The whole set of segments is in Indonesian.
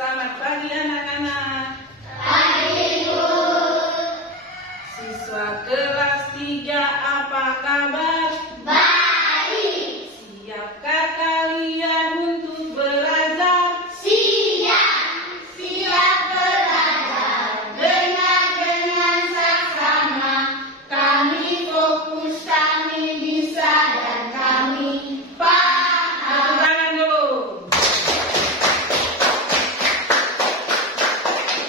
Selamat pagi anak-anak. Pagi, Bu. Siswa kelas 3 apa kabar? Baik. Siapkah kalian untuk belajar? Siap. Siap belajar. Dengan saksama. Kami fokus, kami bisa, dan kami paham. Tepuk tangan dulu.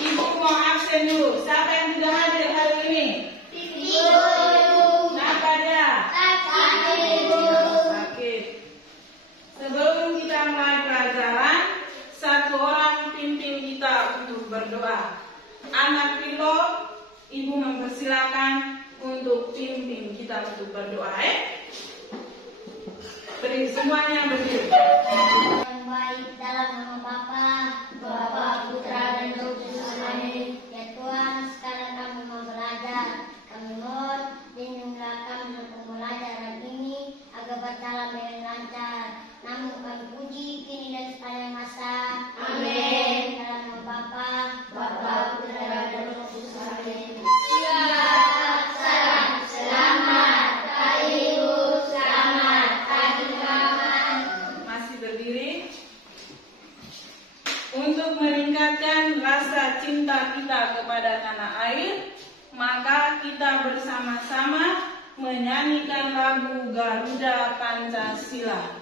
Ibu mau absen dulu. Siapa yang tidak hadir hari ini? Kenapa dia? Sakit. Sebelum kita mulai pelajaran, satu orang pimpin kita untuk berdoa. Anak pilot, Ibu mempersilakan untuk pimpin kita untuk berdoa. Beri semuanya berdiri. Yang baik dalam nama Bapa, Putra, dan Roh Kudus. Amin. Ya Tuhan, sekarang kami mau belajar. Kami mohon lindungilah kami untuk pembelajaran ini agar berjalan dengan lancar. Namun kami puji kini dan sepanjang masa. Amin. Dalam nama Bapa, Putra, dan Roh Kudus. Amin. Selamat pagi, Bu. Selamat pagi, kawan. Masih berdiri. Untuk meningkatkan rasa cinta kita kepada tanah air, maka kita bersama-sama menyanyikan lagu Garuda Pancasila.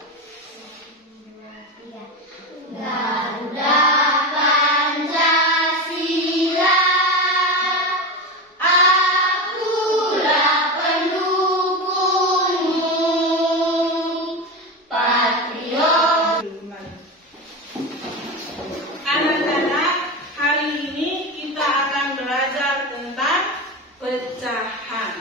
Garuda Pancasila, akulah pendukungmu, patriot. Anak-anak, hari ini kita akan belajar tentang pecahan.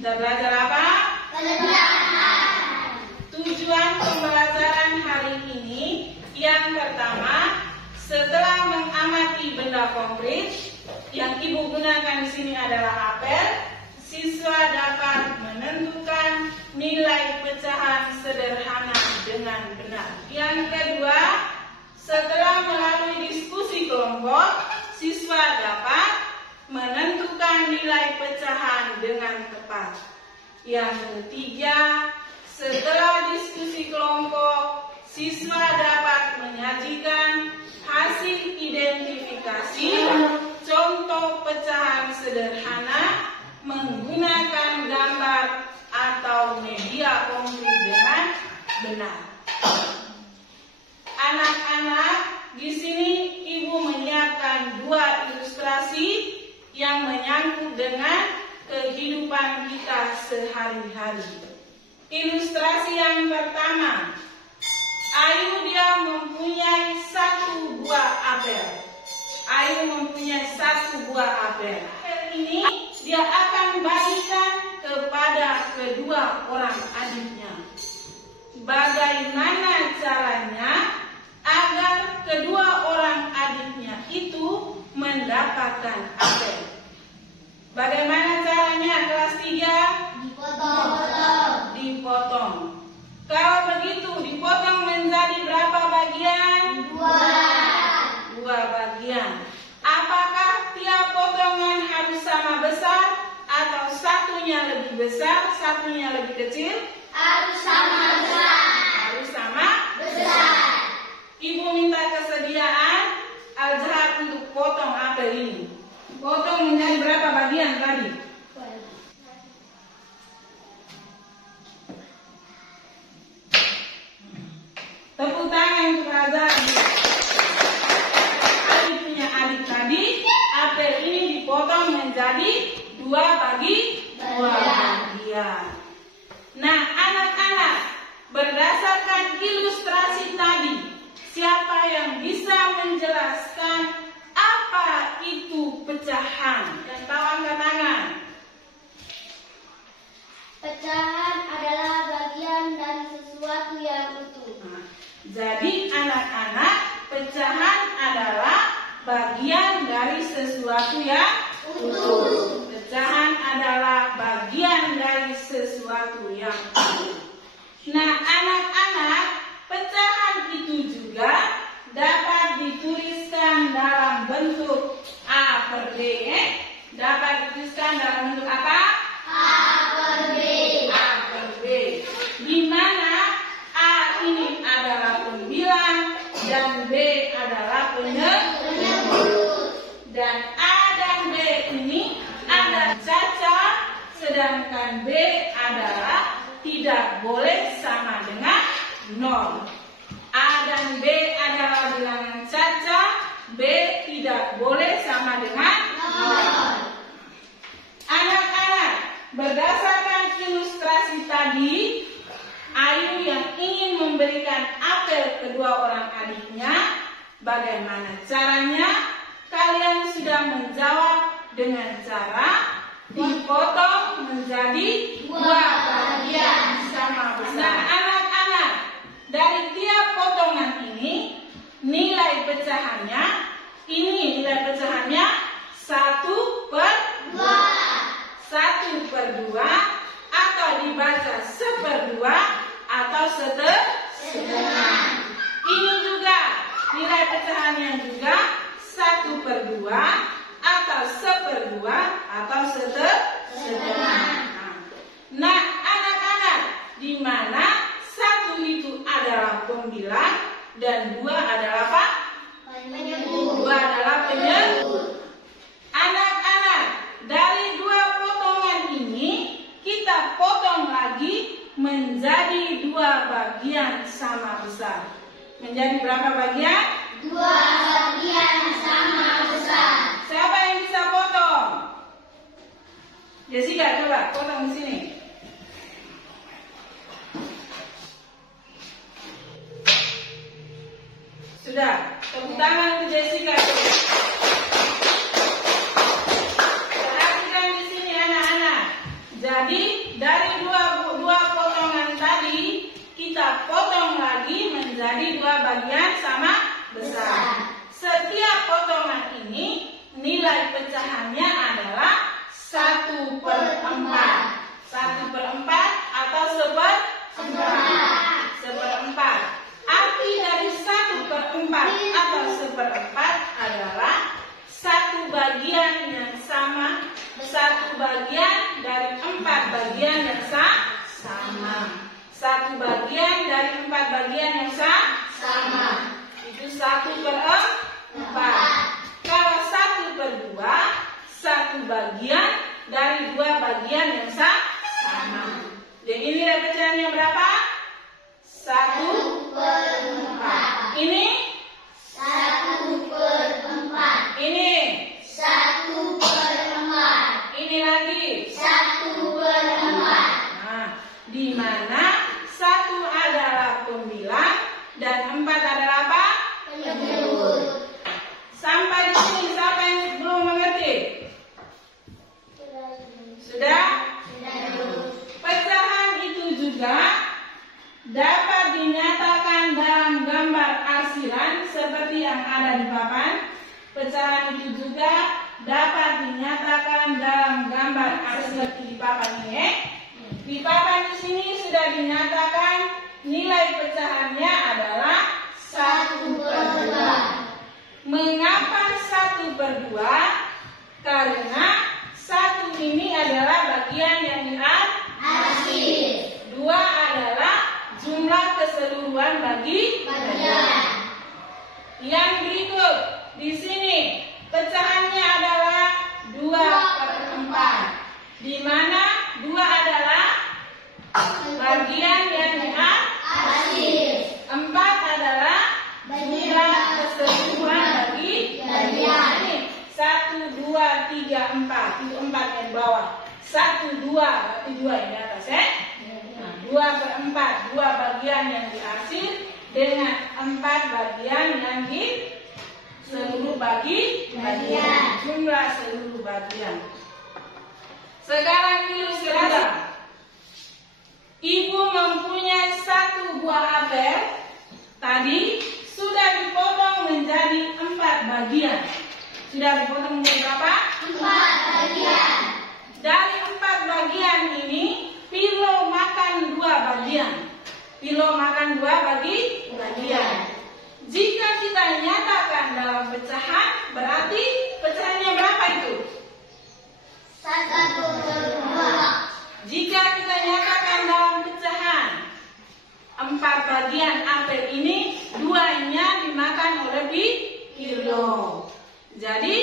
Kita belajar apa? Pecahan. Tujuan pembelajaran hari ini, yang pertama, setelah mengamati benda konkret, yang Ibu gunakan di sini adalah apel, siswa dapat menentukan nilai pecahan sederhana dengan benar. Yang kedua, setelah melalui diskusi kelompok, siswa dapat menentukan nilai pecahan dengan tepat. Yang ketiga, setelah diskusi kelompok, siswa dapat menyajikan hasil identifikasi contoh pecahan sederhana menggunakan gambar atau media konkret dengan benar. Anak-anak, di sini Ibu menyiapkan 2 ilustrasi yang menyangkut dengan kehidupan kita sehari-hari. Ilustrasi yang pertama, Ayu dia mempunyai 1 buah apel. Ayu mempunyai 1 buah apel. Apel ini dia akan bagikan kepada kedua orang adiknya. Bagaimana caranya agar kedua orang adiknya itu mendapatkan apel? Bagaimana caranya kelas 3? Dipotong. Kalau begitu dipotong menjadi berapa bagian? 2 bagian. Apakah tiap potongan harus sama besar atau satunya lebih besar, satunya lebih kecil? Harus sama besar. Harus sama besar. Ibu minta kesediaan Al-Zahar untuk potong apel ini. Potong menjadi berapa bagian tadi? Tepuk tangan untuk Al-Zahar. Adik punya adik tadi, apel ini dipotong menjadi 2 bagian. Nah, anak-anak, berdasarkan ilustrasi tadi, siapa yang bisa menjelaskan apa itu pecahan? Dan tahu angkat tangan. Pecahan adalah bagian dari sesuatu yang utuh. Nah, jadi anak-anak, pecahan adalah bagian dari sesuatu yang utuh. Pecahan adalah bagian dari sesuatu yang utuh. Nah, anak-anak, pecahan itu juga dapat dituliskan 0. A dan B adalah bilangan caca, B tidak boleh sama dengan 0. Anak-anak, berdasarkan ilustrasi tadi, Ayu yang ingin memberikan apel kedua orang adiknya, bagaimana caranya? Kalian sudah menjawab dengan cara dipotong menjadi 2 bagian sama besar. Anak-anak, dari tiap potongan ini nilai pecahannya 1/2 1/2 atau dibaca 1/2 atau setengah. Ini juga nilai pecahannya juga 1/2 atau 1/2 atau setengah. Nah, anak-anak, di mana 1 itu adalah pembilang dan 2 adalah apa? Penyebut. 2 adalah penyebut. Anak-anak, dari 2 potongan ini kita potong lagi menjadi 2 bagian sama besar. Menjadi berapa bagian? 2 bagian sama besar. Siapa yang bisa potong? Jessica, coba potong di sini. Sudah, tepuk tangan untuk Jessica. Perhatikan di sini anak-anak. Jadi dari dua potongan tadi kita potong lagi menjadi 2 bagian sama besar. Setiap potongan ini nilai pecahannya adalah 1/4. 1/4 atau 1/4. Arti dari 1/4 atau 1/4 adalah 1 bagian yang sama, 1 bagian dari 4 bagian yang sama. 1 bagian dari 4 bagian yang sama. Itu 1/4. Kalau 1/2, 1 bagian dari 2 bagian yang sama. Jadi nilai pecahannya berapa? 1/4. Ini 1/4. ini 1/4. ini lagi 1/4. Nah, di mana 1 adalah pembilang dan 4 adalah apa? Penyebut. Sampai di sini siapa yang belum mengerti? Sudah? Pecahan itu juga dapat dinyatakan dalam gambar arsiran seperti yang ada di papan. Pecahan itu juga dapat dinyatakan dalam gambar arsiran di papan ini. Di papan di sini sudah dinyatakan nilai pecahannya adalah 1/2. Mengapa 1/2? Karena 1 ini adalah bagian yang diarsir. 2 adalah jumlah keseluruhan bagian. Yang berikut di sini pecahannya adalah 2/4, di mana 2 adalah bagian yang diarsir. 4 adalah jumlah keseluruhan bagian. 1, 2, 3, 4. Itu 4 yang di bawah. 1, 2, berarti 2 yang di atas ya. Nah, 2/4, 2 bagian yang diarsir dengan 4 bagian yang di seluruh bagian. Jumlah seluruh bagian. Sekarang ilustrasi. Ibu mempunyai 1 buah apel. Tadi sudah dipotong menjadi 4 bagian. Sudah dipotong menjadi berapa? 4 bagian. Dari 4 bagian ini, Pilo makan 2 bagian. Pilo makan 2 bagian. Jika kita nyatakan dalam pecahan, berarti pecahannya berapa itu? 1/2. Jika kita nyatakan dalam pecahan 4 bagian apel ini, 2-nya dimakan oleh Pilo. Jadi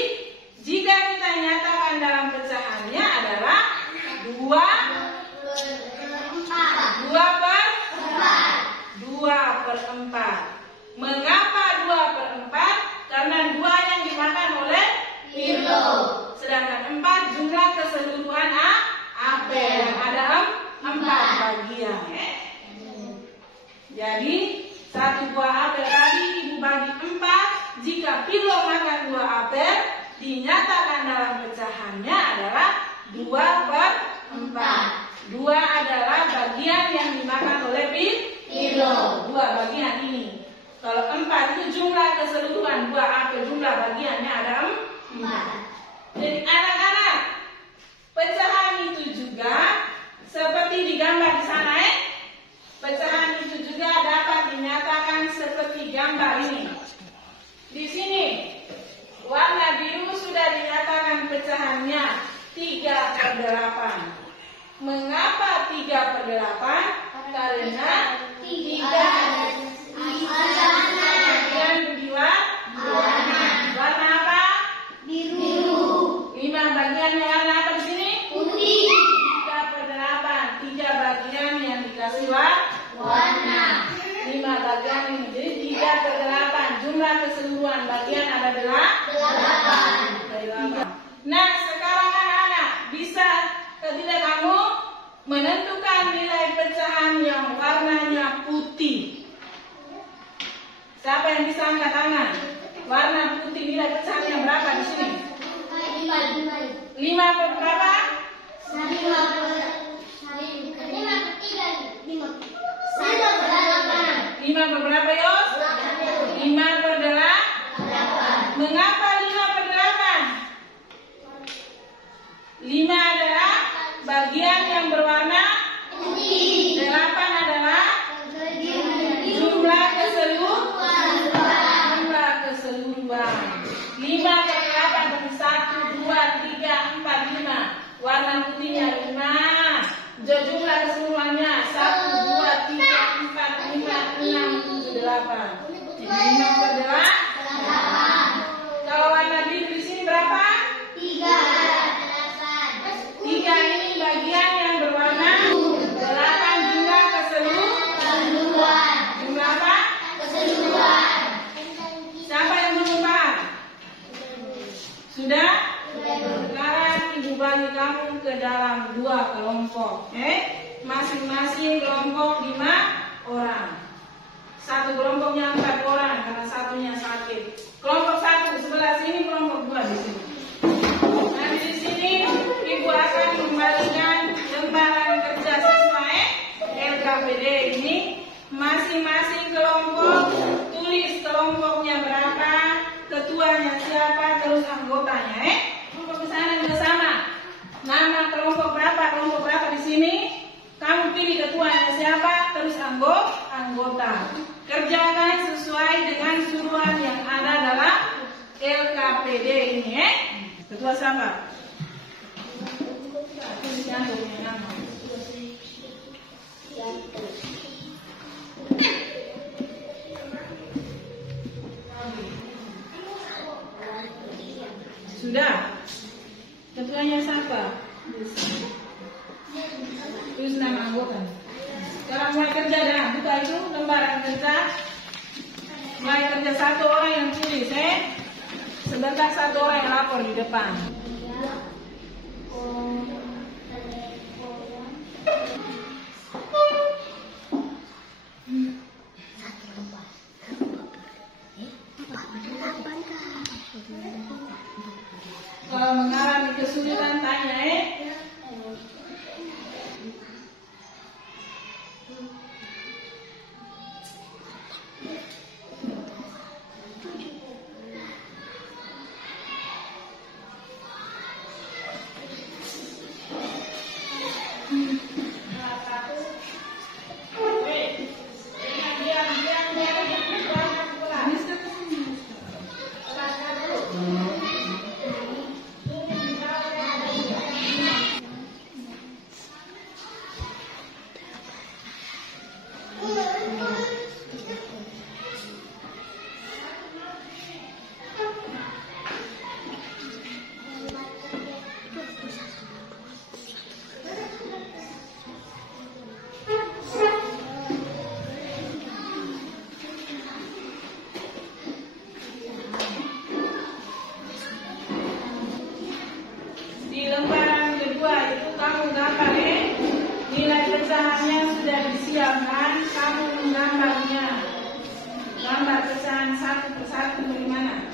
jika kita nyatakan dalam pecahannya adalah 2/4. 2 2/4. Mengapa 2/4? Karena 2 yang dimakan oleh Pirlo. Sedangkan 4 jumlah keseluruhan apel yang ada 4 bagian. Jadi 1 buah apel tadi ibu bagi 4. Jika Pirlo makan 2 apel, dinyatakan dalam pecahannya adalah 2/4. 2 adalah bagian yang dimakan oleh Pirlo. 2 bagian ini. Kalau 4 itu jumlah keseluruhan buah apel, jumlah bagiannya ada 4. Jadi anak-anak, pecahan itu juga seperti digambar di sana, pecahan itu juga dapat dinyatakan seperti gambar ini. Di sini warna biru sudah dinyatakan pecahannya 3/8. Mengapa 3/8? Karena 3 bagian berwarna. Warna apa? Biru. 5 bagiannya warna apa di sini? Putih. 3/8. 3 bagian yang dikasih warna. 5 bagian ini. Jadi 3/8. Jumlah keseluruhan bagian ada 8. Nah, sekarang anak-anak bisa tidak kamu menentukan nilai pecahan yang warnanya putih? Siapa yang bisa angkat tangan? Warna putih, nilai pecahannya berapa di sini? 5 berapa? 5 berapa, Yos? 5/8. Mengapa 5/8? 5 adalah bagian yang berwarna putih. 8 adalah jumlah keseluruhan. 5/8 dari 1, 2, 3, 4, 5. Warna putihnya 5. Jumlah keseluruhannya 1, 2, 3, 4, 5, 6, 7, 8. 5/8. Kalau warna biru di sini berapa? 3 ini bagian yang berwarna 8 jumlah keseluruhan. Jumlah apa? Keseluruhan. Siapa yang belum paham? Sudah? Sekarang ibu bagi kamu ke dalam 2 kelompok. Masing-masing kelompok 5 orang. Satu kelompoknya 4 orang karena satunya sakit. Kelompok 1 sebelah sini, kelompok 2 di sini. Nanti di sini ibu akan membalikan lembaran kerja sesuai LKPD ini. Masing-masing kelompok tulis kelompoknya berapa, ketuanya siapa, terus anggotanya. Kelompok di sana juga sama. Nama kelompok berapa di sini. Kamu pilih ketuanya siapa, terus anggota. Kerjakan sesuai dengan suruhan yang ada dalam LKPD ini. Ketua siapa? Sudah. Ketuanya siapa? Tulis nama anggota. Sekarang mulai kerja dah. Buka itu lembaran kerja. Mulai kerja 1 orang yang tulis, sebentar 1 orang yang lapor di depan. Kalau mengalami kesulitan tanya, Gambar pecahan satu persatu bagaimana?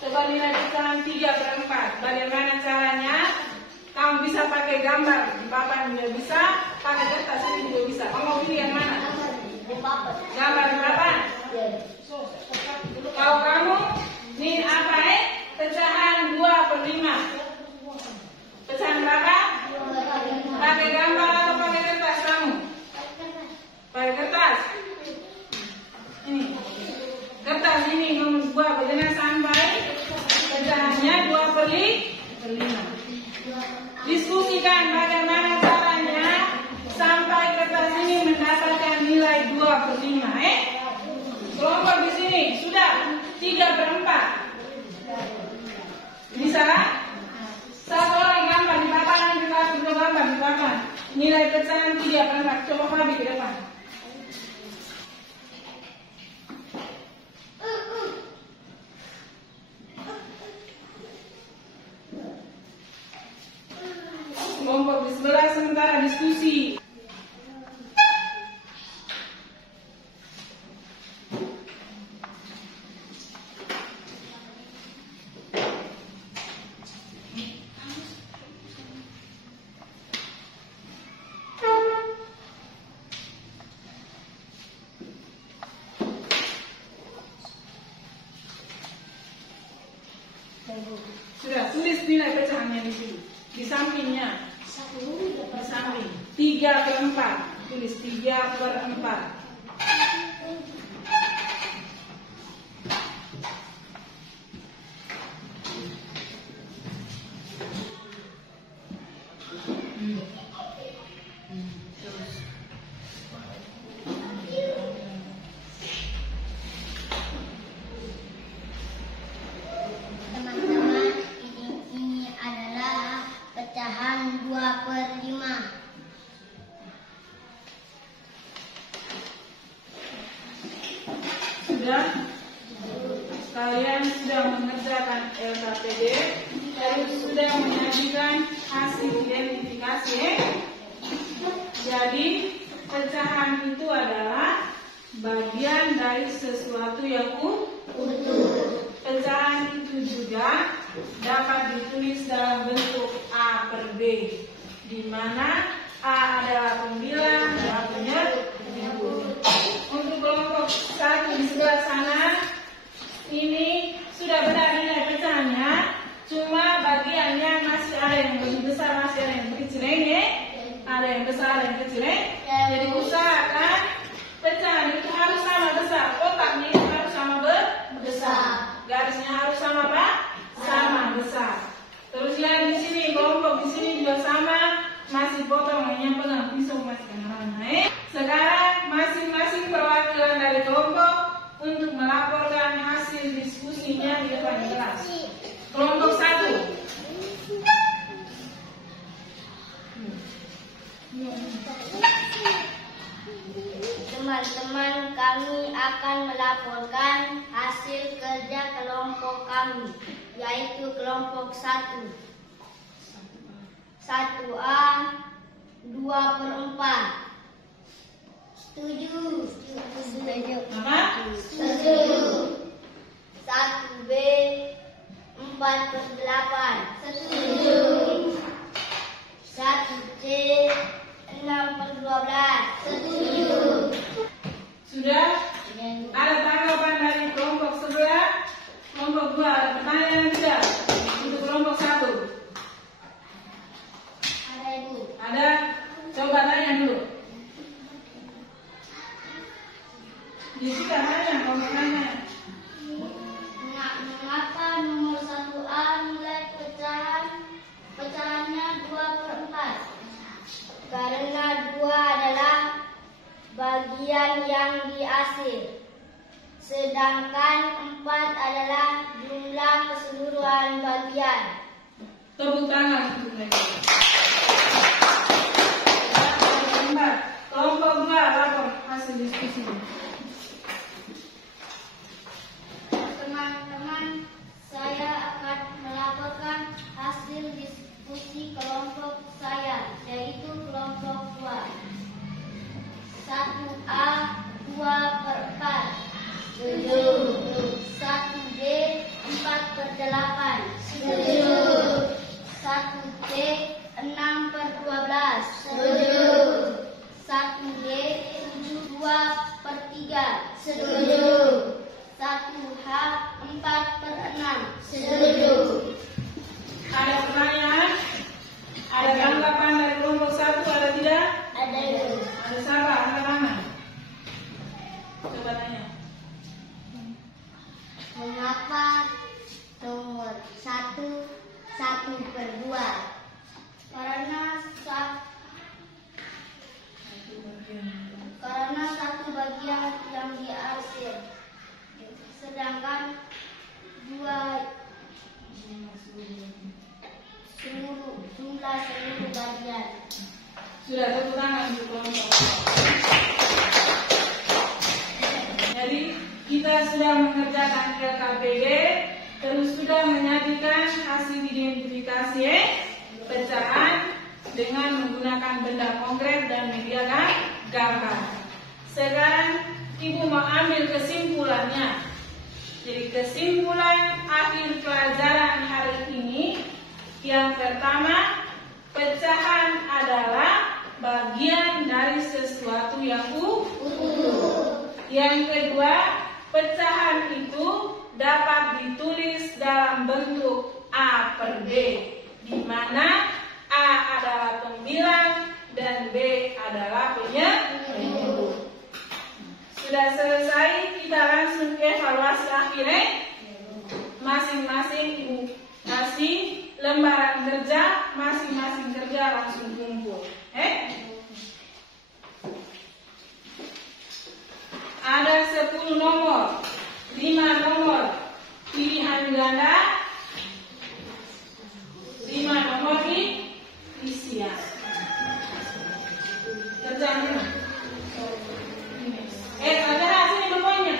Coba nilai pecahan 3/4. Bagaimana caranya? Kamu bisa pakai gambar, Bapak juga bisa, pakai kertas ini juga bisa. Kamu mau pilih yang mana? Gambar Bapak. Kalau kamu, ini apa pecahan 2/5. Pecahan Bapak? Pakai gambar atau pakai kertas kamu? Pakai kertas. Ini kertas ini membuat bagaimana sampai pecahannya 2/5. Diskusikan bagaimana caranya sampai kertas ini mendapatkan nilai 2/5. Kelompok di sini sudah 3/4. Bisa? Satu orang gambar di papan, kita juga gambar di papan. Nilai pecahan 3/4. Coba Fabi ke depan. Kelompok di sebelah sementara diskusi. Sudah tulis nilai pecahannya di sini, di sampingnya. Di samping 3/4. Tulis 3/4. Teman-teman, ini adalah pecahan 2/5. Sudah? Kalian sudah mengerjakan LKPD, lalu sudah menyajikan hasil identifikasi. Jadi pecahan itu adalah bagian dari sesuatu yang utuh. Pecahan itu juga dapat ditulis dalam bentuk A/B, di mana A adalah pembilang dan penyebut. Untuk kelompok 1 di sebelah sana, ini sudah benar nilai pecahannya, cuma bagiannya masih ada yang lebih besar, masih ada yang lebih kecil ini, ada yang besar, ada yang kecil ini. Jadi usahakan pecahan itu harus sama besar, kotaknya itu harus sama besar, garisnya harus sama apa? Sama besar. Terus yang di sini kelompok di sini juga sama, masih potongannya pegang pisau masih naik. Sekarang masing-masing perwakilan dari kelompok untuk melaporkan hasil diskusinya di depan kelas. Kelompok 1. Teman-teman, kami akan melaporkan hasil kerja kelompok kami, yaitu kelompok 1. 1A 2/4. Setuju. Apa? Setuju. 1B 4/8. Setuju. 1C 6/12. Setuju. Sudah? Ada tanggapan dari kelompok sebelah? Kelompok 2 ada pertanyaan tidak? Untuk kelompok 1 Ada, Ibu. ada? Coba tanya dulu. Jessica tanya, kamu tanya. Mengapa nomor 1A nilai pecahannya 2/4? Karena 2 adalah bagian yang diakhir, sedangkan 4 adalah kebutuhan bagian. Tepuk tangan untuk mereka. Kelompok 2 lapor hasil diskusi. Teman-teman, saya akan melaporkan hasil diskusi kelompok saya, yaitu kelompok 2. 1A 2/4. Setuju. 1B 4/8. Setuju. 1C 6/12. Setuju. 1D 2/3. Setuju. 1H 4/6. Setuju. Ada pertanyaan? Ada tanggapan dari kelompok 1? Ada tidak? Ada. Ada siapa? Angkat tangan. Coba tanya. Mengapa nomor 1 1/2? Karena satu bagian yang diarsir, sedangkan jumlah seluruh bagian. Sudah, tepuk tangan untuk kelompok. Jadi kita sudah mengerjakan LKPD, terus sudah menyajikan hasil identifikasi pecahan dengan menggunakan benda konkret dan media gambar. Sekarang Ibu mau ambil kesimpulannya. Jadi kesimpulan akhir pelajaran hari ini, yang pertama, pecahan adalah bagian dari sesuatu yang utuh. Yang kedua, pecahan itu dapat ditulis dalam bentuk A/B, di mana A adalah pembilang dan B adalah penyebut. Sudah selesai, kita langsung evaluasi akhirnya. Masing-masing Ibu kasih lembaran kerja, masing-masing kerja langsung kumpul. Ada 10 nomor, 5 nomor pilihan ganda, 5 nomor isian. Kerjanya. Ada hasil pokoknya.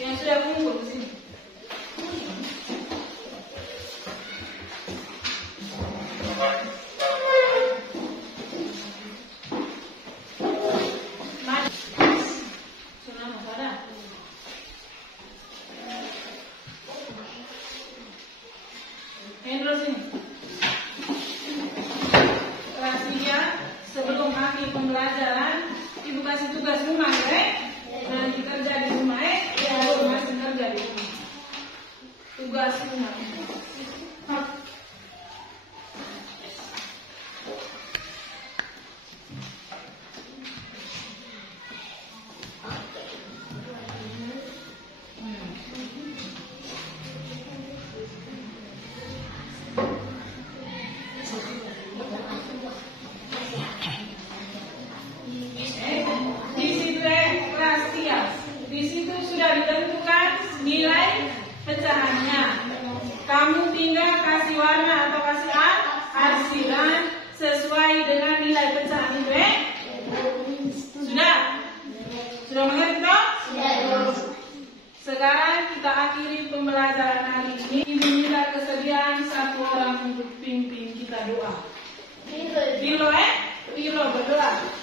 Yang sudah kumpul di sini. Terus ini. Kelas 3, sebelum akhir pembelajaran, Ibu kasih tugas rumah ya. Nanti kerja di rumah ya, masih kerja di rumah. Tugas rumah. Di situ sudah ditentukan nilai pecahannya. Kamu tinggal kasih warna atau kasih arsiran sesuai dengan nilai pecahan itu. Sudah? Sudah mengerti toh? Sudah. Sekarang kita akhiri pembelajaran hari ini. Ibu minta kesediaan satu orang untuk pimpin kita doa. Bilo, Bilo berdoa.